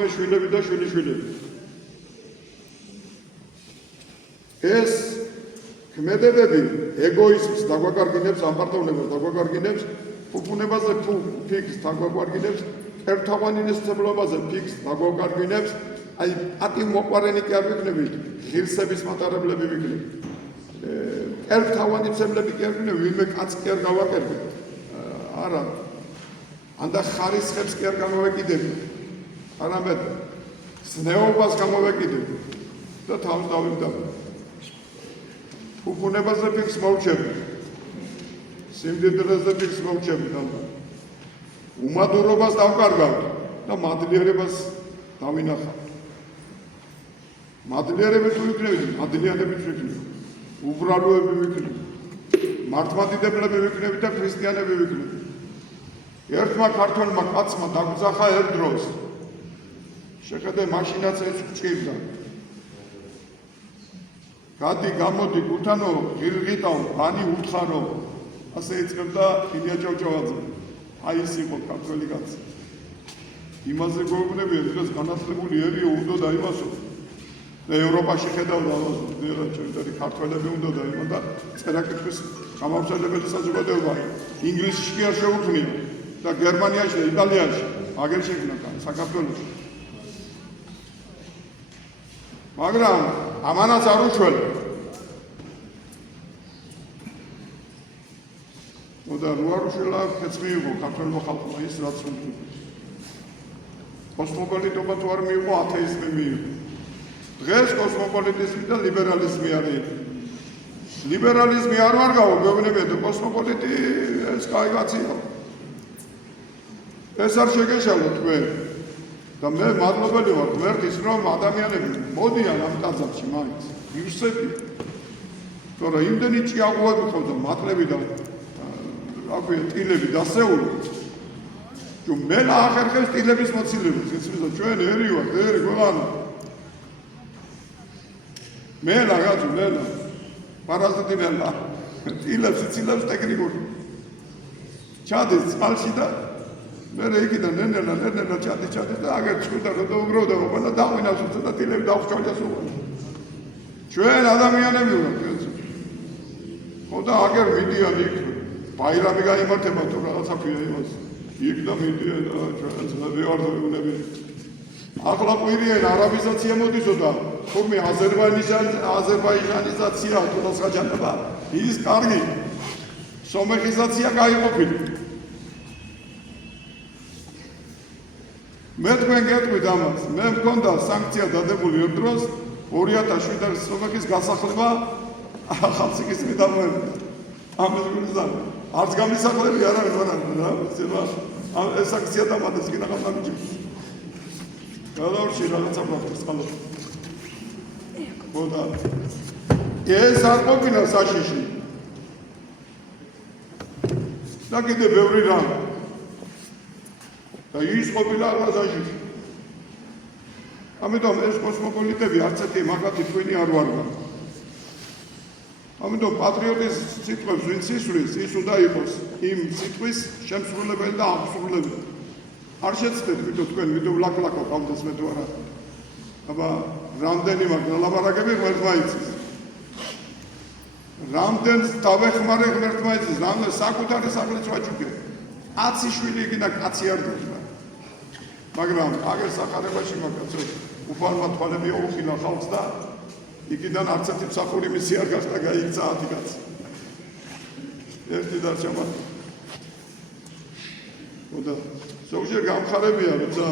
თორმეტ შვილები და შვილიშვილები. ეს ქმედებები ეგოიზმს დაგვაკარგინებს, ამპარტოვნებას დაგვაკარგინებს, ფუფუნებაზე ფიქს დაგვაკარგინებს, ერთთაგვანინისმცემლობაზე ფიქს დაგვაკარგინებს, აი პატივმოყვარენი კი არ ვიქნებით, ღირსების მატარებლები ვიქნებით. ერთთაგვანიცემლები კი არ ვიქნებით, ვინმე კაცს კი არ გავაკერდებით. არა. ანდა ხარისხებს კი არ გამოვეკიდებით. არამედ ზნეობას გამოვეკიდებით და თავს დავიმტაბეთ. ფუფუნებაზე ფიქს მოვჩებით. სიმდიდრეზე ფიქს მოვჩებით ამბობ. უმადურობას დავკარგავთ და მადლიერებას დავინახავთ. მადლიერები თუ ვიქნებით, მადლიანებიც ვიქნებით. უბრალოები ვიქნებით. მართლმადიდებლები ვიქნებით და ქრისტიანები ვიქნებით. ერთმა ქართველმა კაცმა დაგძახა ერთ დროს. შეხედე მაშინაც ეს ჭირდა. გადი გამოდი გუთანო ღირღიტავ ბანი უთხარო ასე ეწევდა ილია ჭავჭავაძე. აი ის იყო ქართველი კაცი. იმაზე გვეუბნებიან დღეს განათლებული ერია უნდა დაიმასო. და ევროპაში ხედავდა ამას ძირითადად ქართველები უნდა დაიმო და წერა-კითხვის გამავრცელებელი საზოგადოება ინგლისში კი არ შეუქმნია და გერმანიაში და იტალიაში აგერ შექმნა საქართველოში. მაგრამ ამანაც არ უშველა. და რო არ უშველა ხეც მიიღო ქართველმა ხალხმა ის რაც უნდა. კოსმოპოლიტობა თუ არ მიიღო ათეიზმი მიიღო. დღეს კოსმოპოლიტიზმი და ლიბერალიზმი არის. ლიბერალიზმი არ ვარ გავა მეუბნებია და კოსმოპოლიტი ეს კაი კაცია. ეს არ შეგეშალო თქვენ. და მე მადლობელი ვარ ღმერთის რომ ადამიანები მოდიან ამ ტაძარში მაინც. ივსებია. თორე იმდენი ჭიაღუები ხავდა მატლები და აქვე ტილები დასეული. თუ მე ახერხებს ტილების მოცილებას, იცით ჩვენ ერი ვარ, ერი გვეღანა. მე რაღაცა მე პარაზიტი მელა. ტილებს იცილებს ტექნიკურ. ჩადის წყალში და მე იქიდან ნენელა ჩადის და აგერ წვიდა რომ დაუგროვდა ყველა დავინავს და ტილები დავხჭალეს უყო. ჩვენ ადამიანები ვართ. ხო და აგერ მიდიან იქ ბაირამი გაიმართება თუ რაღაცა ქვია იმას. იქ და მიდიან და ჩვენ ძმები ვართ უნები. ახლა ყვირიან არაბიზაცია მოდისო და თურმე აზერბაიჯანიზაცია თუ რაღაცა ის კარგი. სომეხიზაცია გაიყოფილი. მე თქვენ გეტყვით ამას. მე მქონდა სანქცია დადებული ერთ დროს 2007 სლოვაკიის გასახლება ახალციხის მიდამოებდა. ამას გულზარ. არც გამისახლები არ არის რა. ეს სანქცია დამატეს კი რაღაც ამიჯებს. გადავრჩი რაღაცა პრაქტიკას ყალო. ხოდა ეს არ ყოფილა საშიში. და კიდე ბევრი რამ. და ის ყოფილა საშიში. ამიტომ ეს კოსმოპოლიტები არც ერთი მაგათი თქვენი არ ვარგან. ამიტომ პატრიოტის სიტყვებს ვინც ისვრის, ის უნდა იყოს იმ სიტყვის შემსრულებელი და აღსრულებელი. არ შეცდეთ ვიდრე თქვენ ვიდრე ლაკლაკო გავდეს მე თუ არა. აბა რამდენი მაგ ლაბარაკები ღმერთმა იცის. რამდენს დავეხმარე ღმერთმა იცის, რამდენ საკუთარი სახლიც ვაჭუქე. 10 შვილი იქნა კაცი არ გქონდა. მაგრამ აგერ სახარებაში მაგაცო უფალმა თვალები აუხილა ხალხს და იქიდან არც ერთი მსახური მისი არ გახდა გაიქცა 10 კაცი. ერთი დარჩა მათ. ხოდა ზოგჯერ გამხარებია როცა